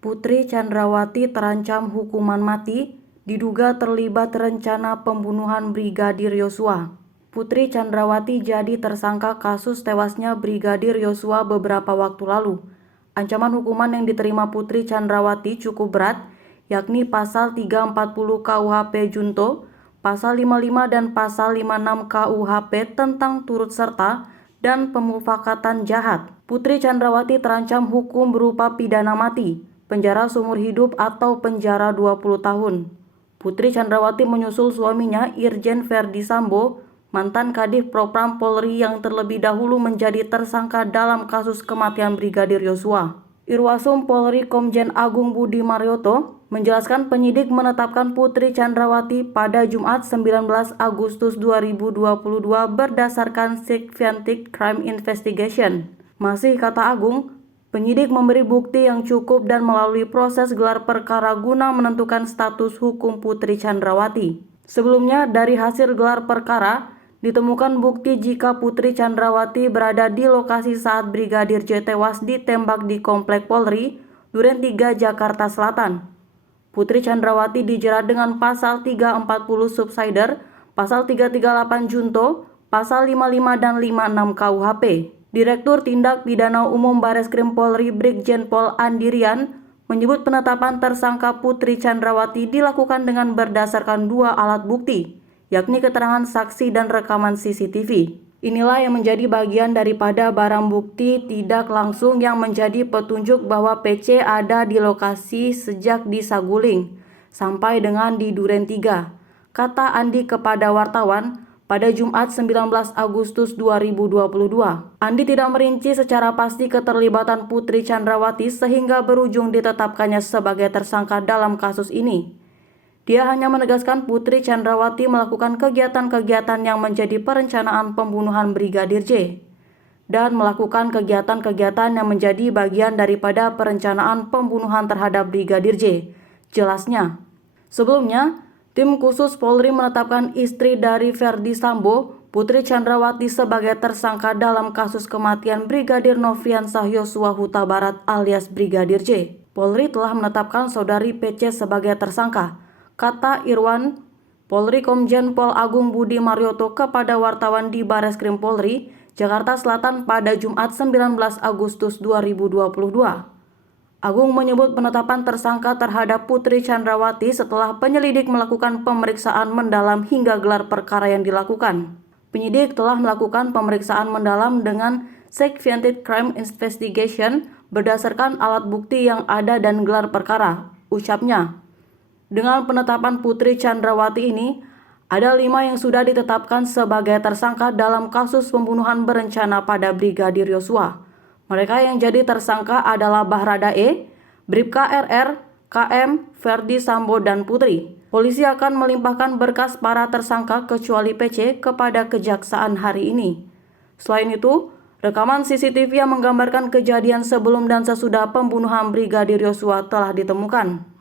Putri Chandrawati terancam hukuman mati, diduga terlibat rencana pembunuhan Brigadir Yosua. Putri Chandrawati jadi tersangka kasus tewasnya Brigadir Yosua beberapa waktu lalu. Ancaman hukuman yang diterima Putri Chandrawati cukup berat, yakni pasal 340 KUHP Junto, pasal 55 dan pasal 56 KUHP tentang turut serta dan pemufakatan jahat. Putri Chandrawati terancam hukum berupa pidana mati, penjara seumur hidup atau penjara 20 tahun. Putri Chandrawati menyusul suaminya Irjen Verdi Sambo, mantan Kadif Propam Polri yang terlebih dahulu menjadi tersangka dalam kasus kematian Brigadir Yosua. Irwasum Polri Komjen Agung Budi Marioto menjelaskan penyidik menetapkan Putri Chandrawati pada Jumat 19 Agustus 2022 berdasarkan Scientific Crime Investigation. Masih kata Agung, penyidik memberi bukti yang cukup dan melalui proses gelar perkara guna menentukan status hukum Putri Chandrawati. Sebelumnya, dari hasil gelar perkara, ditemukan bukti jika Putri Chandrawati berada di lokasi saat Brigadir J tewas ditembak di Komplek Polri, Duren 3, Jakarta Selatan. Putri Chandrawati dijerat dengan pasal 340 Subsider, pasal 338 Junto, pasal 55 dan 56 KUHP. Direktur Tindak Pidana Umum Bareskrim Polri Brigjen Pol Andirian menyebut penetapan tersangka Putri Chandrawati dilakukan dengan berdasarkan dua alat bukti, yakni keterangan saksi dan rekaman CCTV. Inilah yang menjadi bagian daripada barang bukti tidak langsung yang menjadi petunjuk bahwa PC ada di lokasi sejak di Saguling sampai dengan di Duren 3, kata Andi kepada wartawan pada Jumat 19 Agustus 2022. Andi tidak merinci secara pasti keterlibatan Putri Chandrawati sehingga berujung ditetapkannya sebagai tersangka dalam kasus ini. Dia hanya menegaskan Putri Chandrawati melakukan kegiatan-kegiatan yang menjadi perencanaan pembunuhan Brigadir J dan melakukan kegiatan-kegiatan yang menjadi bagian daripada perencanaan pembunuhan terhadap Brigadir J. Jelasnya, sebelumnya, tim khusus Polri menetapkan istri dari Verdi Sambo, Putri Chandrawati sebagai tersangka dalam kasus kematian Brigadir Nofriansah Yosua Huta Barat alias Brigadir J. Polri telah menetapkan saudari PC sebagai tersangka, kata Irwan Polri Komjen Pol Agung Budi Marioto kepada wartawan di Bareskrim Polri, Jakarta Selatan pada Jumat 19 Agustus 2022. Agung menyebut penetapan tersangka terhadap Putri Chandrawati setelah penyelidik melakukan pemeriksaan mendalam hingga gelar perkara yang dilakukan. Penyidik telah melakukan pemeriksaan mendalam dengan Scientific Crime Investigation berdasarkan alat bukti yang ada dan gelar perkara, ucapnya. Dengan penetapan Putri Chandrawati ini, ada 5 yang sudah ditetapkan sebagai tersangka dalam kasus pembunuhan berencana pada Brigadir Yosua. Mereka yang jadi tersangka adalah Bahrada E, Bribka RR, KM, Verdi Sambo, dan Putri. Polisi akan melimpahkan berkas para tersangka kecuali PC kepada kejaksaan hari ini. Selain itu, rekaman CCTV yang menggambarkan kejadian sebelum dan sesudah pembunuhan Brigadir Yosua telah ditemukan.